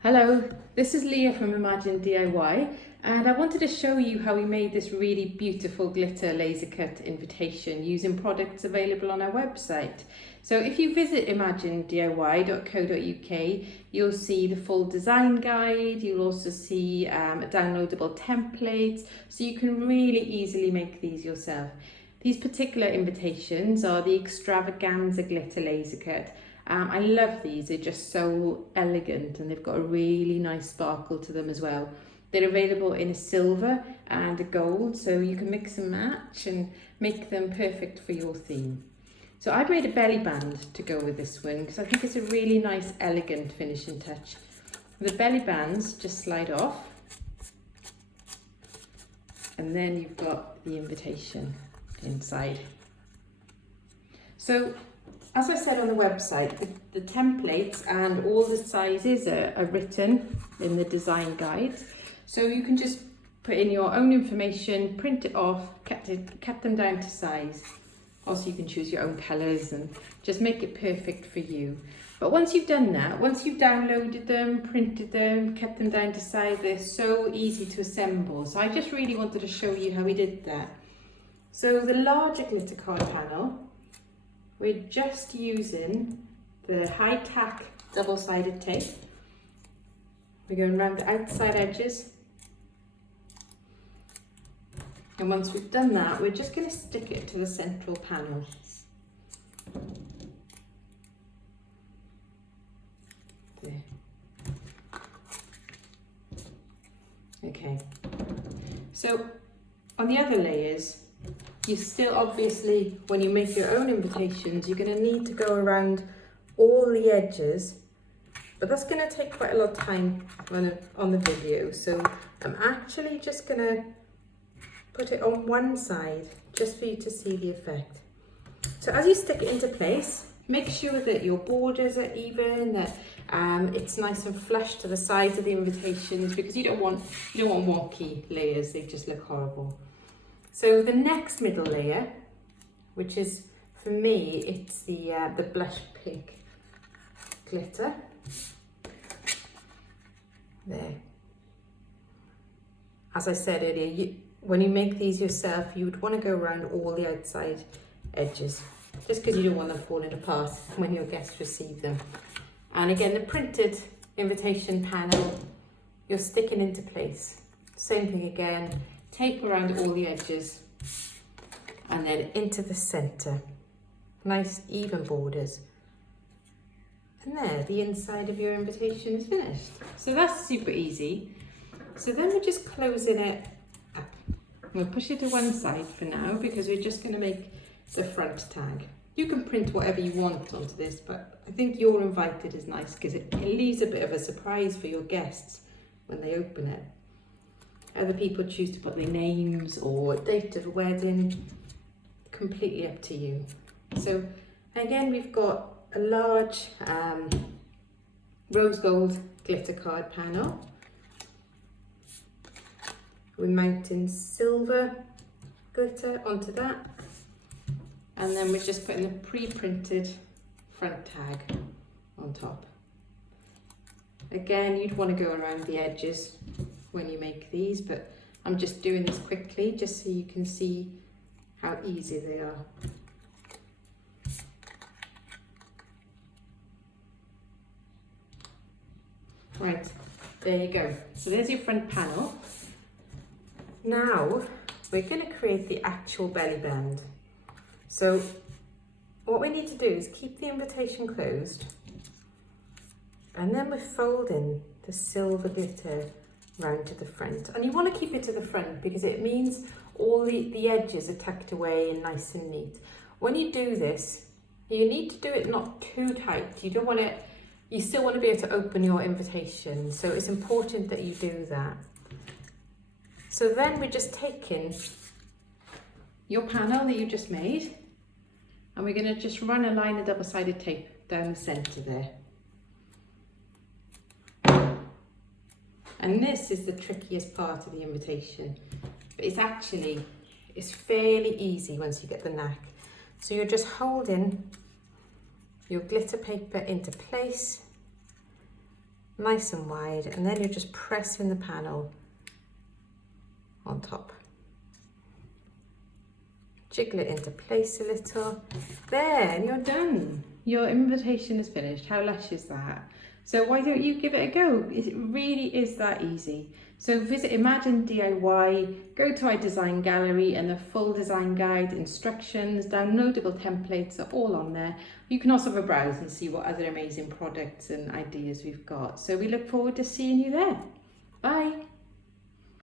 Hello, this is Leah from Imagine DIY, and I wanted to show you how we made this really beautiful glitter laser cut invitation using products available on our website. So if you visit imaginediy.co.uk, you'll see the full design guide, you'll also see downloadable templates, so you can really easily make these yourself. These particular invitations are the Extravaganza Glitter Laser Cut. I love these, they're just so elegant and they've got a really nice sparkle to them as well. They're available in a silver and a gold, so you can mix and match and make them perfect for your theme. So I've made a belly band to go with this one because I think it's a really nice, elegant finishing touch. The belly bands just slide off, and then you've got the invitation inside. So as I said on the website, the templates and all the sizes are written in the design guides. So you can just put in your own information, print it off, cut them down to size. Also you can choose your own colours and just make it perfect for you. But once you've done that, once you've downloaded them, printed them, cut them down to size, they're so easy to assemble. So I just really wanted to show you how we did that. So the larger glitter card panel, we're just using the high tack double-sided tape. We're going around the outside edges. And once we've done that, we're just going to stick it to the central panel. There. Okay. So on the other layers, you still obviously, when you make your own invitations, you're going to need to go around all the edges, but that's going to take quite a lot of time on the video. So I'm actually just going to put it on one side just for you to see the effect. So as you stick it into place, make sure that your borders are even, that it's nice and flush to the sides of the invitations, because you don't want wonky layers, they just look horrible. So the next middle layer, which is, for me, it's the blush pink glitter. There. As I said earlier, when you make these yourself, you would want to go around all the outside edges, just because you don't want them falling apart when your guests receive them. And again, the printed invitation panel, you're sticking into place. Same thing again. Tape around all the edges and then into the centre. Nice even borders. And there, the inside of your invitation is finished. So that's super easy. So then we're just closing it up. We'll push it to one side for now because we're just going to make the front tag. You can print whatever you want onto this, but I think You're Invited is nice because it leaves a bit of a surprise for your guests when they open it. Other people choose to put their names or date of wedding, completely up to you. So again, we've got a large rose gold glitter card panel. We're mounting silver glitter onto that. And then we're just putting the pre-printed front tag on top. Again, you'd want to go around the edges when you make these, but I'm just doing this quickly just so you can see how easy they are. Right, there you go. So there's your front panel. Now we're going to create the actual belly band. So what we need to do is keep the invitation closed, and then we're folding the silver glitter round to the front. And you want to keep it to the front because it means all the edges are tucked away and nice and neat. When you do this, you need to do it not too tight. You still want to be able to open your invitation. So it's important that you do that. So then we're just taking your panel that you just made, and we're going to just run a line of double-sided tape down the centre there. And this is the trickiest part of the invitation, but it's fairly easy once you get the knack. So you're just holding your glitter paper into place nice and wide, and then you're just pressing the panel on top. Jiggle it into place a little. There, and you're done. Your invitation is finished. How lush is that? So why don't you give it a go? It really is that easy. So visit Imagine DIY, go to our design gallery, and the full design guide, instructions, downloadable templates are all on there. You can also have a browse and see what other amazing products and ideas we've got. So we look forward to seeing you there. Bye.